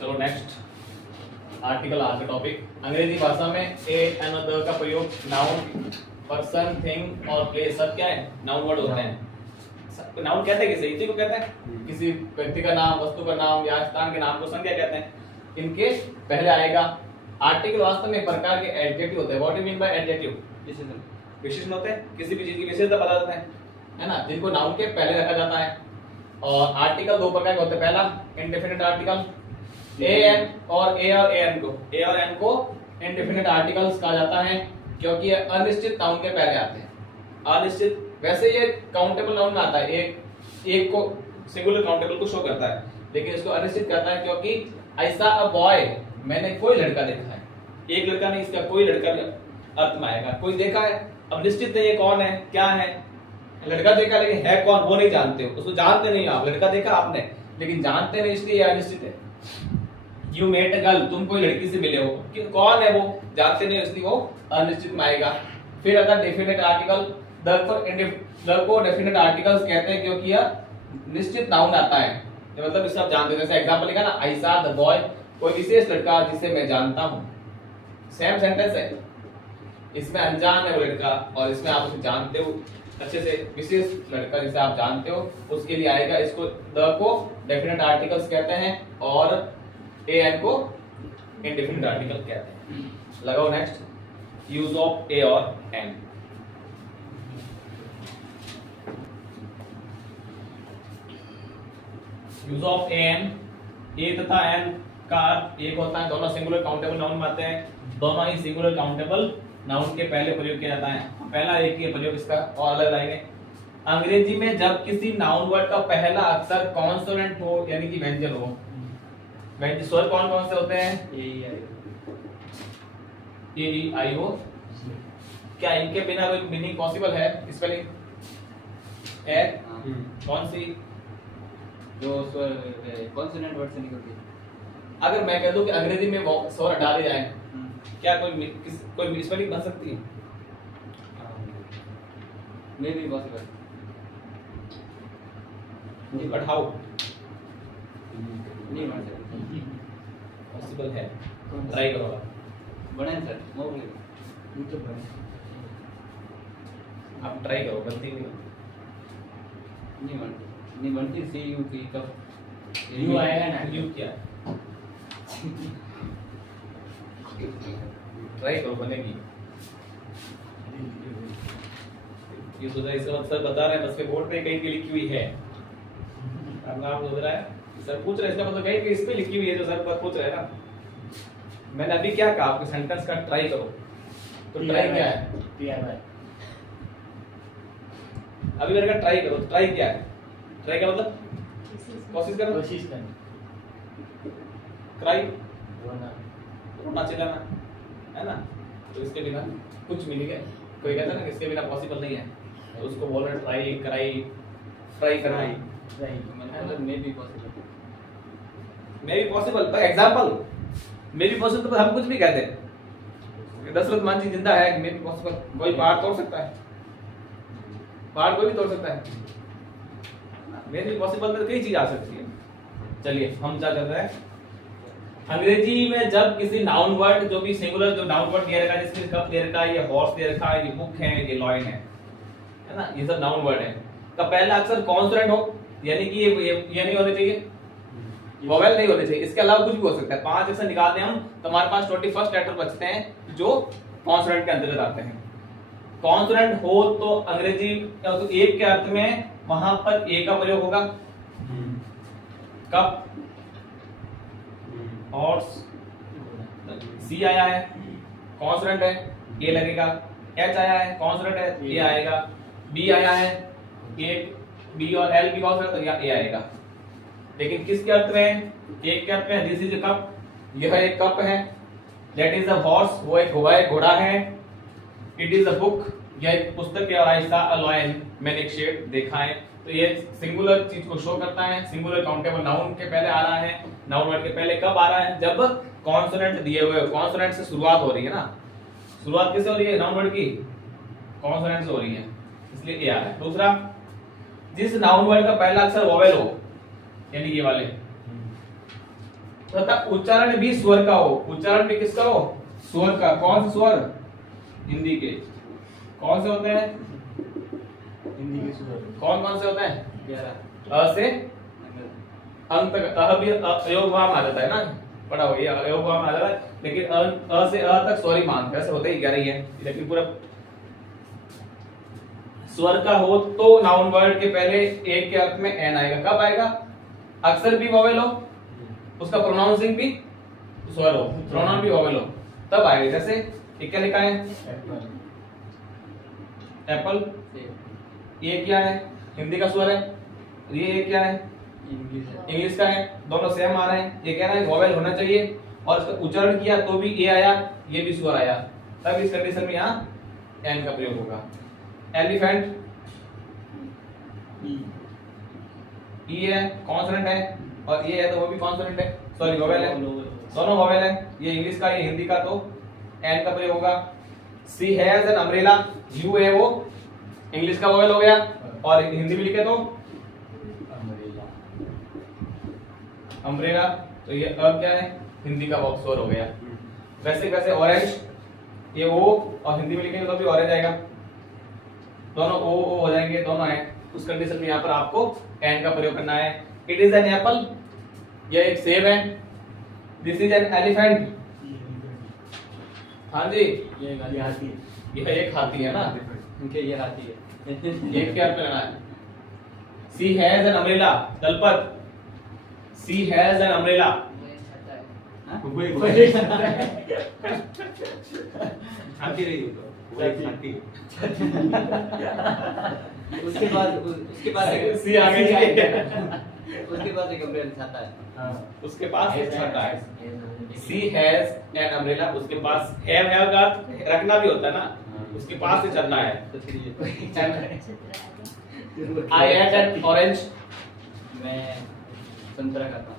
चलो next article आज का टॉपिक अंग्रेजी भाषा में ए एन और द का प्रयोग नाउन पर्सन थिंग और प्लेस सब क्या है नाउन वर्ड होते हैं। नाउन कहते हैं किसे इसी को कहते हैं किसी व्यक्ति का नाम वस्तु का नाम या स्थान के नाम को संज्ञा कहते हैं। इनके पहले आएगा आर्टिकल वास्तव में प्रकार के एडजेक्टिव होते हैं। What you mean by adjective विशेषण होते हैं किसी भी चीज की विशेषता बता देते हैं है ना जिनको नाउन के पहले रखा जाता है। और आर्टिकल दो प्रकार के होते हैं। पहला इंडेफिनिट आर्टिकल ए एन और ए और एन को इंडेफिनिट आर्टिकल्स कहा जाता है क्योंकि ये अनिश्चित नाउन के पहले आते हैं। अनिश्चित वैसे ये काउंटेबल नाउन में आता है एक को सिंगुलर काउंटेबल को शो करता है लेकिन इसको अनिश्चित करता है क्योंकि ऐसा अ बॉय मैंने कोई लड़का देखा है। एक लड़का नहीं इसका कोई लड़का अर्थ में आएगा। कोई देखा है अब निश्चित नहीं है कौन है क्या है। लड़का देखा लेकिन है कौन वो नहीं जानते हो उसको जानते नहीं आप। लड़का देखा आपने लेकिन जानते नहीं इसलिए अनिश्चित है। यू मेट अ गर्ल तुम कोई लड़की से मिले हो कि कौन है वो जानते नहीं इसलिए वो अनिश्चित में आएगा। फिर आता है डेफिनेट आर्टिकल द को डेफिनेट आर्टिकल्स कहते हैं क्योंकि यह निश्चित नाउन आता है मतलब इसे आप जानते हो। जैसे एग्जांपल लिखा ना आई सॉ द बॉय कोई विशेष लड़का जिसे मैं जानता हूं। सेम सेंटेंस है इसमें अनजान है वो लड़का और इसमें आप उसे जानते हो अच्छे से। विशेष लड़का जिसे आप जानते हो उसके लिए आएगा। इसको द को डेफिनेट आर्टिकल्स कहते हैं और ए एन को इंडेफिनिट आर्टिकल कहते हैं। लगाओ नेक्स्ट यूज ऑफ ए और an. Use of an a तथा एन का अर्थ एक होता है। दोनों सिंगुलर काउंटेबल नाउन में आते हैं। दोनों ही सिंगुलर काउंटेबल नाउन के पहले प्रयोग किया जाता है। पहला एक ही प्रयोग इसका और अलग लाइनें। अंग्रेजी में जब किसी नाउन वर्ड का पहला अक्षर कॉन्सोनेंट हो यानी कि व्यंजन हो। व्यंजन स्वर कौन कौन से होते हैं ए ई आई ओ। क्या इनके बिना कोई मीनिंग पॉसिबल है स्पेलिंग है कौन सी जो कॉन्सोनेंट वर्ड से निकलती है। अगर मैं कह दूं कि अंग्रेजी में स्वर हटा दिए जाए क्या कोई स्पेलिंग बन सकती है? May be possible but how नहीं बन सकती पॉसिबल है ट्राई करो बने सर मोबाइल यूट्यूब पर आप ट्राई करो बनती नहीं बनती सी यू की कब यू आएगा ना यू क्या ट्राई करो बनेगी। ये सोच रहा है सर बता रहे हैं बस के बोर्ड पे कहीं पे लिखी हुई है। अब नाम सोच रहा है सर पूछ रहे हैं इसका मतलब कहीं पे इस पे लिखी हुई है जो सर पर पूछ रहे हैं ना। मैंने अभी क्या कहा आपके सेंटेंस का ट्राई करो तो ट्राई क्या है TRY अभी मैंने कहा ट्राई करो ट्राई क्या है? ट्राई का मतलब कोशिश करो कोशिश करनी ट्राई रोना रोना चिल्लाना है ना। तो इसके बिना कुछ भी नहीं है। कोई कहता है ना कि इसके बिना पॉसिबल नहीं है तो उसको बोल रहे ट्राई कराई फ्राई कराई मतलब may be possible may be possible. पर एग्जांपल मे बी पॉसिबल तो हम कुछ भी कहते हैं। दशरथ मान जी जिंदा है मे बी पॉसिबल कोई पहाड़ तोड़ सकता है। पहाड़ कोई भी तोड़ सकता है। मे बी पॉसिबल में कई चीज आ सकती है। चलिए हम क्या कर रहे हैं अंग्रेजी में जब किसी नाउन वर्ड जो भी सिंगुलर जो नाउन वर्ड दिया रखा है जिसमें कप दे रखा है ये हॉर्स दे रखा है ये बुक है ये लॉयन है ना ये सब नाउन वर्ड है का पहला अक्षर कॉन्सोनेंट हो यानी कि ये नहीं होने चाहिए वोवेल नहीं होने चाहिए। इसके अलावा कुछ भी हो सकता है। 5 अक्षर निकाल दें हम तो हमारे पास 21st लेटर बचते हैं जो कॉन्सोनेंट के अंतर्गत आते हैं। कॉन्सोनेंट हो तो अंग्रेजी तो एक के अर्थ में वहां पर ए का प्रयोग होगा। कप हॉर्स सी आया है कॉन्सोनेंट है ए लगेगा। एच आया है कॉन्सोनेंट है ए आएगा। बी आया है एक बी और एल भी कॉन्सोनेंट तो ए आएगा। लेकिन किसके अर्थ में? एक के अर्थ में दिस इज अ कप यह एक कप है। दैट इज अ हॉर्स वो एक घोड़ा है। इट इज अ बुक यह एक पुस्तक है। और आई सॉ अ लायन मैंने एक शेर देखा है। तो ये सिंगुलर चीज को शो करता है। सिंगुलर काउंटेबल नाउन के पहले आ रहा है। नाउन वर्ड के पहले कब आ रहा है? जब कॉन्सोनेंट दिए हुए कॉन्सोनेंट से शुरुआत हो रही है ना। शुरुआत किससे हो रही है नाउन वर्ड की? कॉन्सोनेंट से हो रही है इसलिए ए आ रहा है। दूसरा जिस नाउन वर्ड का पहला अक्षर वोवेल हो यानी ये वाले तथा उच्चारण भी स्वर का हो। उच्चारण भी किसका हो? स्वर का। कौन से स्वर? हिंदी के। कौन से होते हैं? हिंदी के सुर कौन कौन से होते हैं? 11 अ से अंत तक। अ भी अयोगवाम आ जाता है ना, पढ़ा हो गया, अयोगवाम आ जाता है, लेकिन अ से अ तक स्वर ही मानते हैं, ऐसे होते ही 11 ही है, लेकिन पूरा स्वर का हो तो नाउन वर्ड के पहले एक के अर्थ में एन आएगा। कब आएगा? अक्षर भी वोवेल हो, उसका प्रोनाउंसिंग भी स्वर हो, प्रोनाउन भी वोवेल हो, तब आएगा। जैसे ये क्या लिखा है? Apple Apple. से ये क्या है? हिंदी का स्वर है। ये क्या है? इंग्लिश है। इंग्लिश का है। दोनों सेम आ रहे हैं। ये कह रहा है वोवेल होना चाहिए, और इसका उच्चारण किया तो भी ए आया, ये भी स्वर आया, तब इस कंडीशन में यहाँ एन का प्रयोग होगा। एलिफेंट ई है, कॉन्सोनेंट है, और ये है तो वो भी कॉन्सोनेंट है, सॉरी वोवेल है, दोनों वोवेल है। ये इंग्लिश का, ये हिंदी का, तो एन का प्रयोग होगा। सी हैज एन अम्ब्रेला, यू है वो इंग्लिश का वोवेल हो गया, और हिंदी में लिखे तो अम्ब्रेला, तो ये अब क्या है? हिंदी का स्वर हो गया। वैसे वैसे ऑरेंज, ये ओ, और हिंदी में लिखेंगे तो भी ऑरेंज आएगा, दोनों ओ हो जाएंगे, दोनों है। उस कंडीशन में यहाँ पर आपको एन का प्रयोग करना है। इट इज एन एप्पल, यह एक सेब है। दिस इज एन एलिफेंट, हाँ जी, ये हाथी यह एक हाथी है ना, उनके ये हाथी है। ये क्या लेना है? She has an umbrella, Dalpat, she has an umbrella, हाथी रही हो तो वो एक हाथी। उसके बाद सी आगे जाएगा, उसके बाद एक अम्ब्रेला छाता है। उसके पास एक छाता है। सी हैज एन अम्ब्रेला, उसके पास हैव का रखना भी होता है ना, उसके पास से चलना है। तो चलिए आई हैड एन ऑरेंज, मैं संतरा खाता हूँ।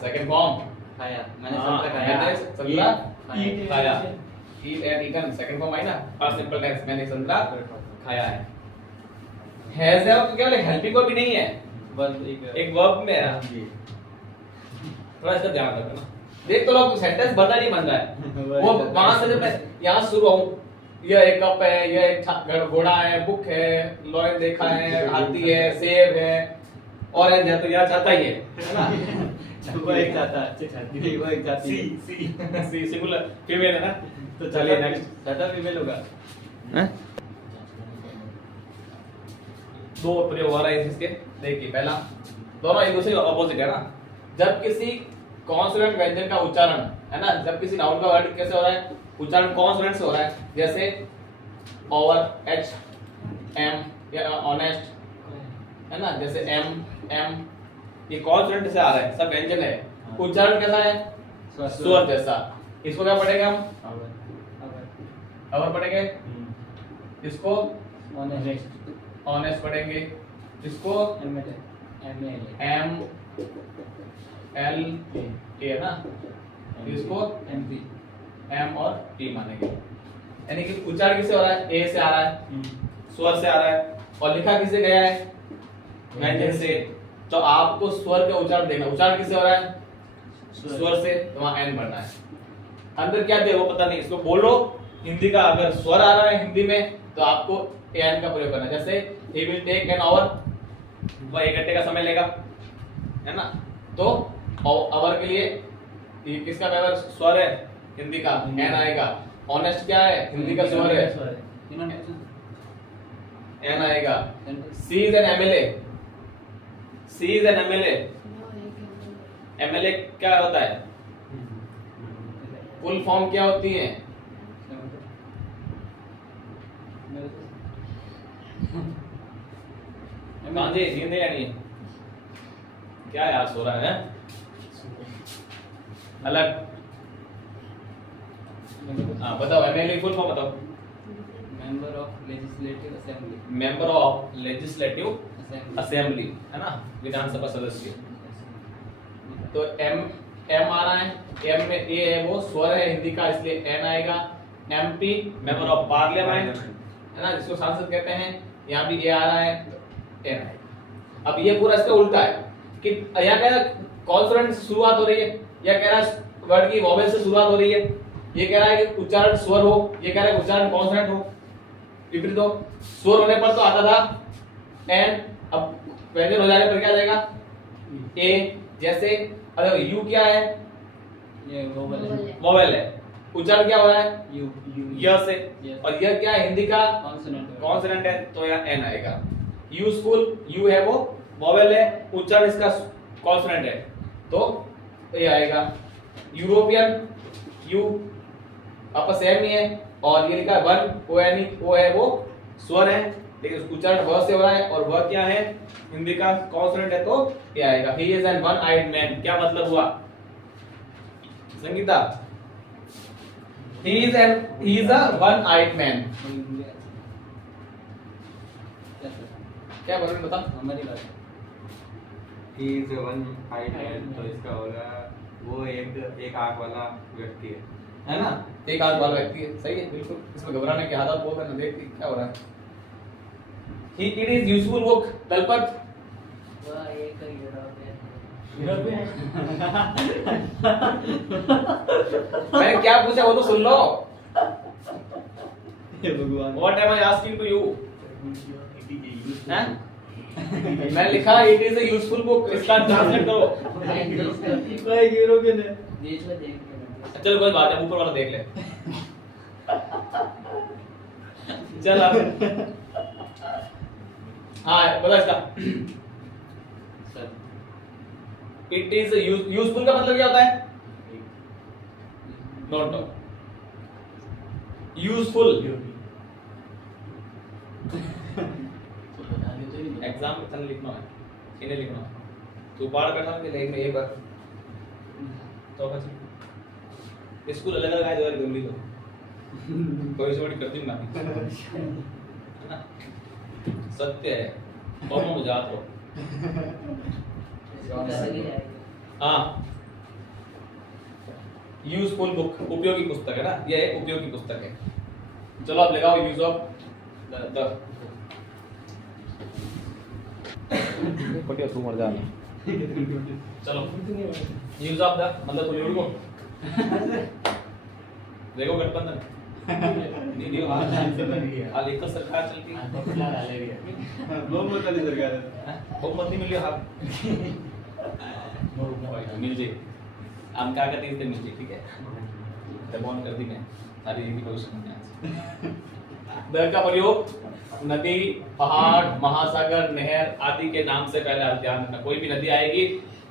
सेकंड फॉर्म, खाया, मैंने हाँ, संतरा खाया। मैंने संतरा खाया। खाया। Eat and eaten, second form आई ना, पास्ट सिंपल टेंस, मैंने संतरा खाया है। हैज है तो केवल हेल्पिंग वर्ब भी नहीं है, बस एक वर्ब में है। थोड़ा इसका ध्यान रखना। देख तो लोग सेंटेंस बन रहा नहीं बन रहा है, वो वहां से जब मैं यहाँ शुरू हूँ, यह एक कप है, यह एक घोड़ा है, बुक है, लॉयन देखा है, हाथी है, सेब है, ऑरेंज है, तो यहाँ चाहता ही है ना। वो एक चाहता है, वो एक चाहती है। सी सिंगुलर फीमेल है ना, तो चलिए नेक्स्ट। चाहता फीमेल होगा। दो प्रयोग हो रहा है इसके, देखिए पहला, दोनों एक दूसरे के अपोजिट है ना। जब किसी कॉन्सोनेंट व्यंजन का उच्चारण है ना, जब किसी नाउन का वर्ड कैसे हो रहा है, उच्चारण कॉन्सोनेंट से हो रहा है, जैसे ओवर, एच, एम, या ऑनेस्ट है ना, जैसे एम, एम, ये कॉन्सोनेंट से आ रहा है, सब व्यंजन है। उच्चारण कैसा है? स्वर जैसा। इसको क्या पढ़ेंगे हम? अवर पढ़ेंगे। इसको ऑनेस्ट पढ़ेंगे। इसको एम एल ए है ना, इसको एम और टी मानेंगे। यानी कि उच्चारण किससे हो रहा है? ए से आ रहा है, स्वर से आ रहा है, और लिखा किससे गया है? व्यंजन से। तो आपको स्वर का उच्चारण देखना, उच्चारण किससे हो रहा है? स्वर से, तो वहां एन बढ़ना है। अंदर क्या दे वो पता नहीं, इसको बोलो। हिंदी का अगर स्वर आ रहा है हिंदी में, तो आपको एन का प्रयोग करना है। जैसे he will take an hour, वह 1 घंटे का समय लेगा, है ना। तो आवर के लिए ये किसका व्यवहार? स्वर है, हिंदी का एन आएगा। ऑनेस्ट क्या है? हिंदी का स्वर है, एन आएगा। She is an MLA, she is an MLA. MLA क्या होता है? फुल फॉर्म क्या होती है? जी नींद नहीं आनी है क्या यार, सो रहा है अलग। हाँ बताओ, एमएलए फुल फॉर्म बताओ। Member of legislative assembly. Member of legislative assembly है ना, विधानसभा सदस्य। तो एम आ रहा है, एम में ए है, वो स्वर है हिंदी का, इसलिए एन आएगा। एमपी मेंबर ऑफ पार्लियामेंट है ना, जिसको सांसद कहते हैं, यहाँ भी ए आ रहा है, एन आएगा। अब ये पूरा इसका उल्टा है कि यहाँ क्या कॉन्सोनेंट से शुरुआत हो रही है, या कह रहा है वर्ड की वॉवेल से शुरुआत हो रही है, ये कह रहा है कि उच्चारण स्वर हो, ये कह रहा है उच्चारण कॉन्सोनेंट हो। विपरीत हो, स्वर होने पर तो आता था एन, अब व्यंजन हो जाने पर क्या आ जाएगा ए। जैसे अरे यू क्या है, ये वोवल है, वॉवेल है, उच्चारण क्या हो रहा है यू य से, Yes. और यह क्या है हिंदी का कॉन्सोनेंट कॉन्सोनेंट है, तो यहाँ एन आएगा। यूजफुल, यू है वो वॉवेल है, उच्चारण इसका कॉन्सोनेंट है, तो ये आएगा। यूरोपियन, यू आपस सेम ही है, और ये लिखा है वन, ओ यानी ओ है वो स्वर है, लेकिन उच्चारण व से हो रहा है, और वह क्या है हिंदी का कॉन्सोनेंट है, तो ये आएगा। He is an one eyed man, क्या मतलब हुआ Sangeeta? He is a one eyed man. क्या बोल रहे हैं बता। हमारी बात He is a one-eyed man, तो इसका होगा वो एक आंख वाला व्यक्ति है ना, एक आंख वाला व्यक्ति है, सही है बिल्कुल, इसमें घबराने की आदत बहुत है ना, देखते क्या हो रहा है। ही इट इज यूजफुल बुक, तलपत वह एक यूरोपियन मैंने क्या पूछा वो तो सुन लो। हे भगवान what am I asking to you? हैं? मैंने लिखा it is a useful book, इसका ट्रांसलेट करो। कोई यूरोपियन है, बीच में देख के चलो कोई बात है, ऊपर वाला देख ले। चल अब हाँ बता इसका। सर इट इज यूजफुल का मतलब क्या होता है? नोट डाउन, यूजफुल एग्जाम में तने लिखना है, इन्हें लिखना है, तू पार करना है लिखना एक बार तो बस स्कूल अलग अलग है जो गमली तो कोई छोटी कर दूंगा है ना, सत्य है कौन मजाक हो। हाँ यूजफुल बुक, उपयोगी पुस्तक है ना, यह एक उपयोगी पुस्तक है। चलो आप लगाओ यूज ऑफ द तू मर जा। चलो यूज ऑफ द मतलब बॉलीवुड को देखो गठबंधन वीडियो लिखकर सरकार चलती है, बहुमत वाली सरकार है, बहुमत नहीं मिली हाथ मिल जाए, हम क्या करते हैं मिल जाए, ठीक है दबाव कर दी मैं सारी हिंदी क्वेश्चन में। द का प्रयोग नदी, पहाड़, महासागर, नहर आदि के नाम से पहले आप ध्यान रखना, कोई भी नदी आएगी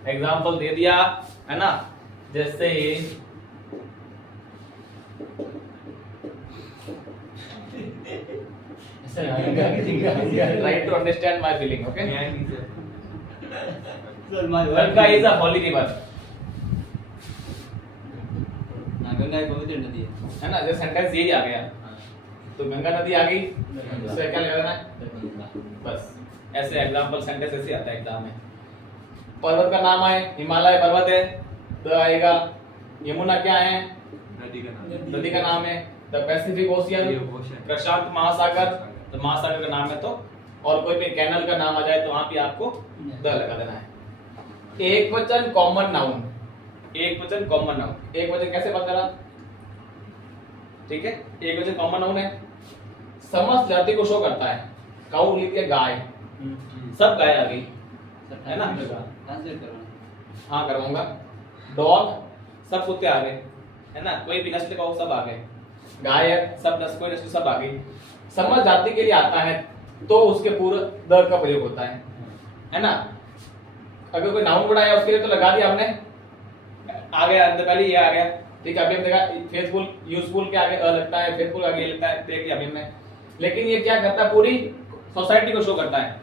एग्जांपल दे दिया है ना, जैसे try to understand my feeling, okay? Ganga is a holy river, Ganga एक पवित्र नदी है ना, जैसे सेंटेंस यही आ गया, तो गंगा नदी आ गई, इससे क्या लगा देना है बस, ऐसे एग्जांपल सेंटेंस ऐसे आता है एग्जाम में। पर्वत का नाम है, हिमालय पर्वत है, द आएगा। यमुना क्या है? नदी का नाम है। द पैसिफिक ओशियन, प्रशांत महासागर, तो महासागर का नाम है, तो और कोई भी कैनल का नाम आ जाए तो वहां भी आपको द लगा देना है। एक वचन कॉमन नाउन, एक वचन कॉमन नाउन, एक वचन कैसे पता करा? ठीक है, एक वचन कॉमन नाउन है, समस्त जाति को शो करता है। काऊ लिख दिया गाय, सब गाय आ गई है ना, ट्रांसलेट करो। हाँ करवाऊंगा। डॉग, सब कुत्ते आ गए है ना, कोई भी नस्ल का हो सब आ गए। गाय है, सब नस्ल, कोई नस्ल सब आ गई। समस्त जाति के लिए आता है तो उसके पूर्व द का प्रयोग होता है ना। अगर कोई नाउन वर्ड आया उसके लिए तो लगा दिया हमने, आ गया अंदर पहले ये आ गया, ठीक है। अभी हम देखा फेथफुल, यूजफुल के आगे अ लगता है, फेथफुल आगे लगता है, देख लिया अभी हमने। लेकिन ये क्या करता है? पूरी सोसाइटी को शो करता है।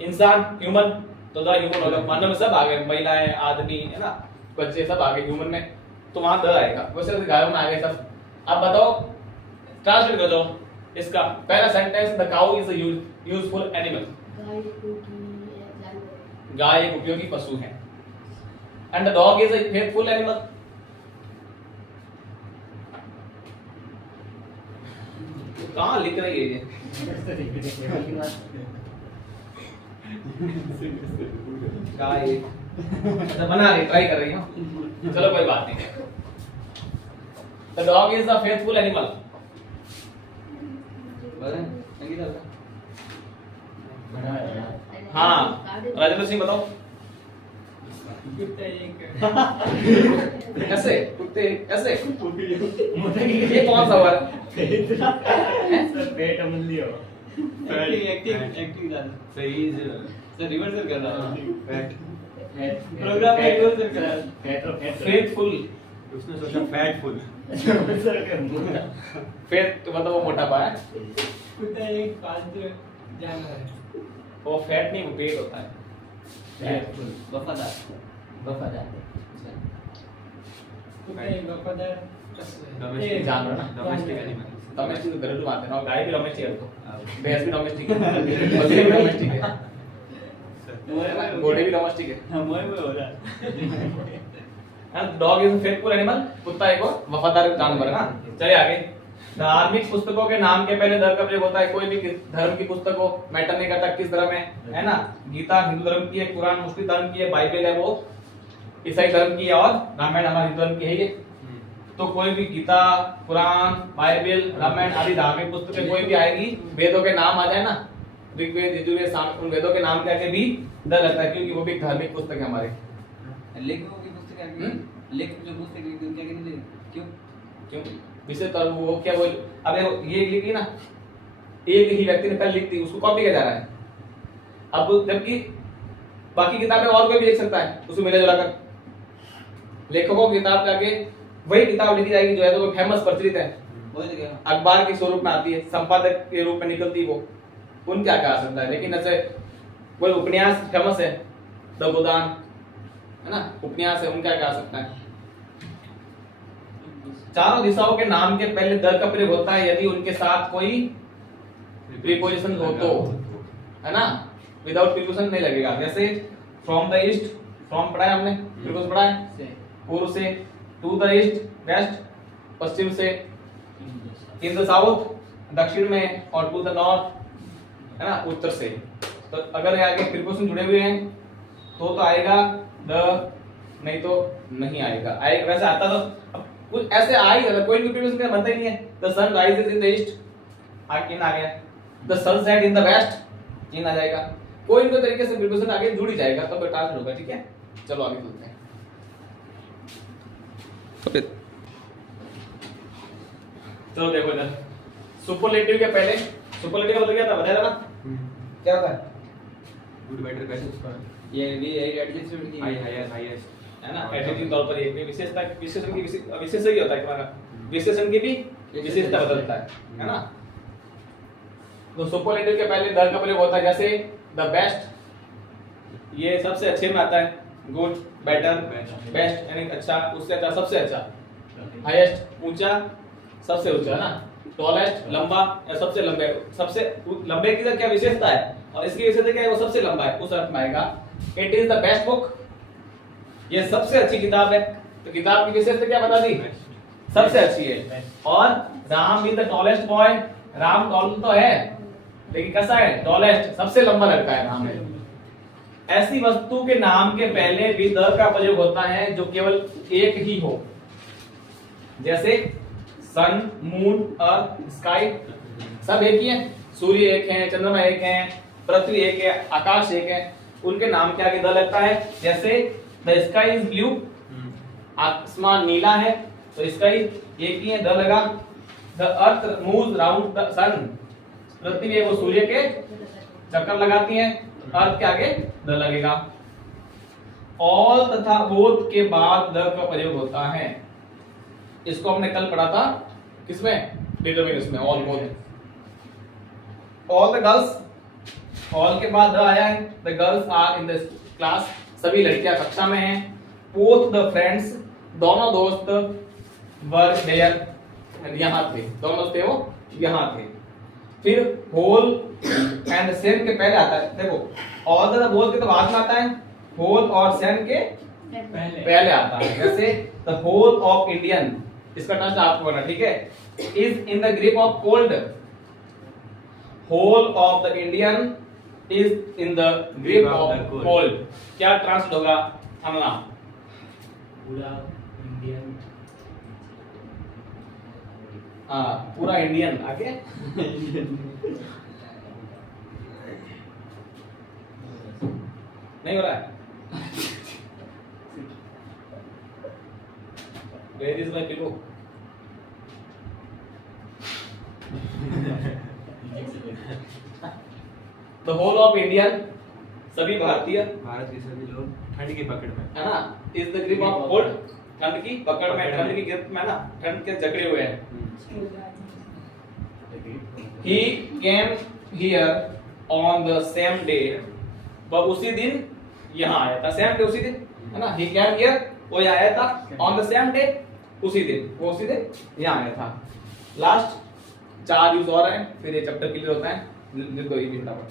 इंसान, ह्यूमन, तो द ह्यूमन होगा, मानव में सब आ गए, महिलाएं, आदमी है ना, बच्चे सब आ गए ह्यूमन में, तो वहां द आएगा। वैसे गायों में आ गए सब। अब बताओ, ट्रांसलेट कर दो इसका पहला sentence, the cow is a useful animal. गाय एक उपयोगी पशु है, and the dog is a faithful animal. कहां लिख रही है ये? गाय अच्छा बना रही ट्राई कर रही हूँ चलो कोई बात नहीं the dog is the faithful animal बरं संगीता हाँ राजेंद्र सिंह बताओ कुत्ता एक ऐसे कुत्ते ऐसे ये कौन सा हुआ सर पेट अमल लियो एक्टिंग ज्यादा सही सर रिवर्सल कर रहा हूं फैट प्रोग्राम में रिवर्सल कर रहा हूं फैट और फैट फेथफुल उसने सोचा फैटफुल सर कर फेथ तो मतलब वो मोटापा है कुत्ता एक फालतू जानवर है वो फैट नहीं वो पेट होता है फैटफुल वफादार कुत्ता एक वफादार डोमेस्टिक जानवर ना डोमेस्टिक एनिमल डोमेस्टिक तो घरेलू बात है ना गाय भी डोमेस्टिक है तो भैंस भी डोमेस्टिक है बकरी भी डोमेस्टिक है घोड़े भी डोमेस्टिक है हां मोए में हो रहा डॉग इज फेथफुल एनिमल कुत्ता एक और वफादार जानवर है ना चलिए आगे धार्मिक पुस्तकों के नाम के पहले द का प्रयोग होता है कोई भी धर्म की पुस्तक हो मैटर नहीं करता किस धर्म है ना गीता हिंदू धर्म की है कुरान मुस्लिम धर्म की है बाइबल है वो ईसाई धर्म की है और रामायण हमारे हिंदू धर्म की है ये तो कोई भी गीता कुरान बाइबल रामायण आदि धार्मिक पुस्तकें कोई भी आएगी वेदों के नाम आ जाए ना ऋग्वेद यजुर्वेद साम उन वेदों के नाम के आगे भी द लगता है क्योंकि वो भी धार्मिक पुस्तक है हमारे लेखकों की पुस्तक है लेखक जो पुस्तक लिखते हैं क्या कहते हैं क्यों क्यों विषय तो वो क्या बोल अब देखो ये लिखी ना एक ही व्यक्ति ने पहले लिख दी उसको कॉपी किया जा रहा है अब जबकि बाकी किताबें और कोई भी लिख सकता है उसको मिला जुला कर लेखकों की किताब के आगे वही किताब लिखी जाएगी जो है तो फेमस प्रचलित है वही तो क्या अखबार के स्वरूप में आती है संपादक के रूप में निकलती वो उन क्या कहा सकता है लेकिन ऐसे कोई उपन्यास फेमस है द गोदान है ना उपन्यास है उनका क्या सकता है चारों दिशाओं के नाम के पहले द का प्रयोग होता है यदि उनके साथ कोई प्रीपोजिशन हो तो है ना विदाउट प्रीपोजिशन नहीं लगेगा जैसे फ्रॉम द ईस्ट फ्रॉम पढ़ा है हमने प्रीपोजिशन पढ़ा है पूर्व से टू द ईस्ट वेस्ट पश्चिम से इन द साउथ दक्षिण में और टू द नॉर्थ है ना उत्तर से तो अगर आगे प्रीपोजिशन जुड़े हुए हैं तो आएगा द नहीं तो नहीं आएगा आएगा वैसे आता तो कुछ ऐसे आ ही जाता कोई भी प्रीपोजिशन का बनता ही नहीं है the sun rises in the east आगे इन आ गया the sun set in the west in आ जाएगा कोई भी तरीके से प्रीपोजिशन आगे जुड़ ही जाएगा तब ट्रांसलेट होगा ठीक है चलो आगे चलते हैं चलो देखो इधर सुपरलेटिव के पहले सुपरलेटिव मतलब क्या था बताया था ना क्या होता है गुड बेटर बेस्ट ये भी एडजस्टमेंट की हाईएस्ट है ना एडिटिव तौर पर एक विशेषता विशेषण की विशेष ही होता है तुम्हारा विशेषण की भी विशेषता बदलता है ना तो सुपरलेटिव के पहले द का प्रयोग होता है जैसे द बेस्ट ये सबसे अच्छे में आता है गुड बेटर बेस्ट यानी अच्छा उससे अच्छा सबसे अच्छा हाईएस्ट ऊंचा सबसे ऊंचा ना टॉलेस्ट लंबा या सबसे लंबे सबसे लंबे की क्या विशेषता है और इसकी विशेषता क्या है वो सबसे लंबा है उस अर्थ में आएगा it is the best book ये सबसे अच्छी किताब है तो किताब की विशेषता क्या बता दी सबसे अच्छी है और Ram is the tallest boy Ram tall तो है लेकिन कैसा है टॉलेस्ट सबसे लंबा लड़का है राम है ऐसी वस्तु के नाम के पहले भी द का प्रयोग होता है जो केवल एक ही हो जैसे सन मून अर्थ स्काई सब एक ही है सूर्य एक है चंद्रमा एक है पृथ्वी एक है आकाश एक है उनके नाम के आगे द लगता है जैसे द स्काई इज ब्लू आसमान नीला है तो स्काई एक ही है द लगा the earth moves round the sun पृथ्वी है वो सूर्य के चक्कर लगाती है अर्थ के आगे द लगेगा ऑल तथा बोथ के बाद द का प्रयोग होता है इसको हमने कल पढ़ा था किसमें डिटरमिनर्स में all both all the girls all के बाद द आया है the girls are in the class सभी लड़कियां कक्षा में हैं बोथ द फ्रेंड्स दोनों दोस्त वर देयर यहां थे दोनों दोस्त थे वो यहां थे फिर होल एंड सेम के पहले आता है देखो ऑल द बोथ के तो बाद में आता है होल और सेम के पहले आता है जैसे द होल ऑफ इंडियन इसका ट्रांसलेशन आपको करना ठीक है is in the grip of cold whole of the Indian is in the grip of the cold. cold. क्या ट्रांसलेट होगा हमला? पूरा इंडियन हाँ पूरा इंडियन आगे नहीं हो रहा है. Where is my pillow? The whole of Indian, सभी भारतीय भारत के सभी लोग ठंड की पकड़ में है ना, इस द ग्रिप ऑफ कोल्ड, ठंड की पकड़ में, ठंड की गिरफ्त में ना, ठंड के जकड़े हुए हैं. He came here on the same day, वह उसी दिन यहाँ आया था. सेम डे उसी दिन है ना. He came here, वो यहाँ आया था. On the same day, उसी दिन, वो उसी दिन यहाँ आया था. लास्ट 4 यूज और हैं, फिर ये चैप्टर क्लियर होता है. लिख दो ये फटाफट.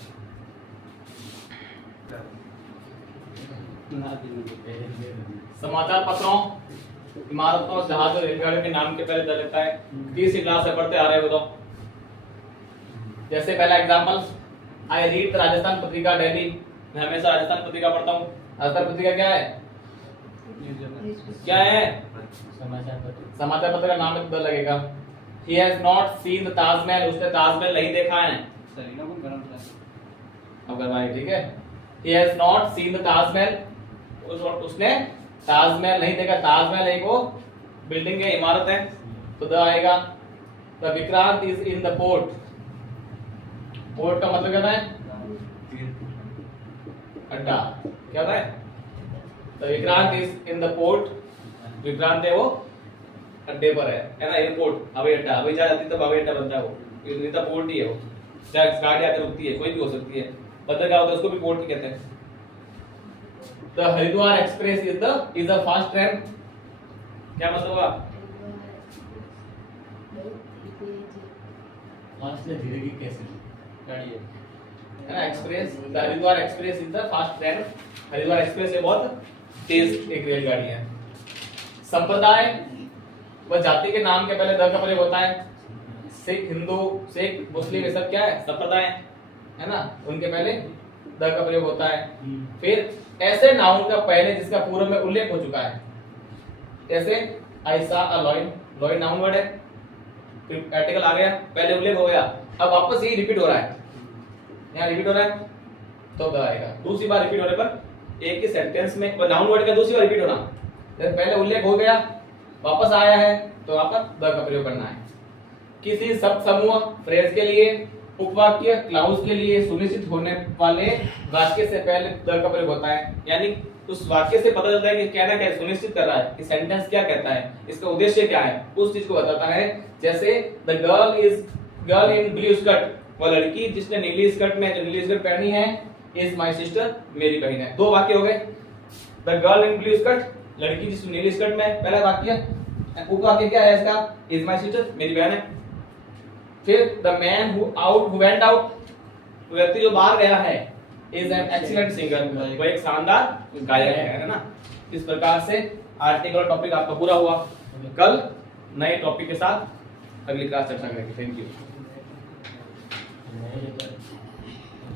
समाचार पत्रों, इमारतों, जहाजों, रेलगाड़ियों के नाम के पहले दर्ज रहता है. तीसरी क्लास से पढ़ते आ रहे हो तो जैसे पहला example, I read Rajasthan Patrika daily. मैं हमेशा राजस्थान पत्रिका पढ़ता हूँ. राजस्थान पत्रिका क्या है? क्या है? समाचार पत्र का नाम में पता लगेगा. He has not seen the Taj Mahal, उसने ताजमहल नहीं देखा है. सरीना कौन गरम था? अब करवाए, ठीक है. He has not seen the Taj Mahal, उसने ताजमहल नहीं देखा. ताजमहल एक वो बिल्डिंग है, इमारत है. तो द आएगा. The Vikrant is in the port. Port का मतलब क्या होता है? अड्डा. क्या होता है? The Vikrant is in the port. Vikrant है वो अड्डे पर है ना. एयरपोर्ट, हवाई अड्डा. हवाई जहाज आती है तब हवाई अड्डा बनता है वो. ये तो पोर्ट ही है वो. जहां गाड़ी आकर रुकती है, कोई भी हो सकती है. बंदरगाह होता है, उसको भी पोर्ट ही कहते हैं. The Haridwar express is the fast train. क्या मतलब हुआ? फास्ट से धीरे की कैसे गाड़ी है है ना express. The Haridwar express is the fast train. Haridwar express ये बहुत तेज एक रेलगाड़ी है. संप्रदाय व जाति के नाम के पहले द का प्रयोग होता है. सिख, हिंदू, सिख, मुस्लिम, ये सब क्या है? संप्रदाय है ना. उनके पहले द का प्रयोग होता है. फिर ऐसे नाउन का पहले जिसका पूर्व में उल्लेख हो चुका है, जैसे आई सा अ लॉइन. लॉइन नाउन वर्ड है, फिर आर्टिकल आ गया, पहले उल्लेख हो गया, अब वापस यही रिपीट हो रहा है. यहाँ रिपीट हो रहा है तो द आएगा. दूसरी बार रिपीट होने पर एक ही सेंटेंस में वो नाउन वर्ड का दूसरी बार रिपीट होना, जैसे पहले उल्लेख हो गया, वापस आया है, तो वहां पर द का प्रयोग करना है. किसी शब्द समूह, फ्रेज के लिए, उपवाक्य, क्लाउज के लिए सुनिश्चित होने वाले वाक्य से पहले द का प्रयोग होता है. यानी उस वाक्य से पता चलता है कि कहना क्या है, सुनिश्चित कर रहा है कि सेंटेंस क्या कहता है, इसका उद्देश्य क्या है, उस चीज को बताता है. जैसे the girl in blue skirt, वो लड़की जिसने नीली स्कर्ट में, जो नीली स्कर्ट पहनी है, इज माय सिस्टर, मेरी बहन है. 2 वाक्य हो गए. The girl in blue skirt, लड़की जिस नीली स्कर्ट में, पहला वाक्य. उपवाक्य क्या है इसका? इज माय सिस्टर, मेरी बहन है. फिर the man who went out, व्यक्ति जो बाहर गया है, इज एन एक्सीलेंट सिंगर, वो एक शानदार गायक है ना. इस प्रकार से आर्टिकल टॉपिक आपका पूरा हुआ. कल नए टॉपिक के साथ अगली क्लास चर्चा करेंगे. Thank you.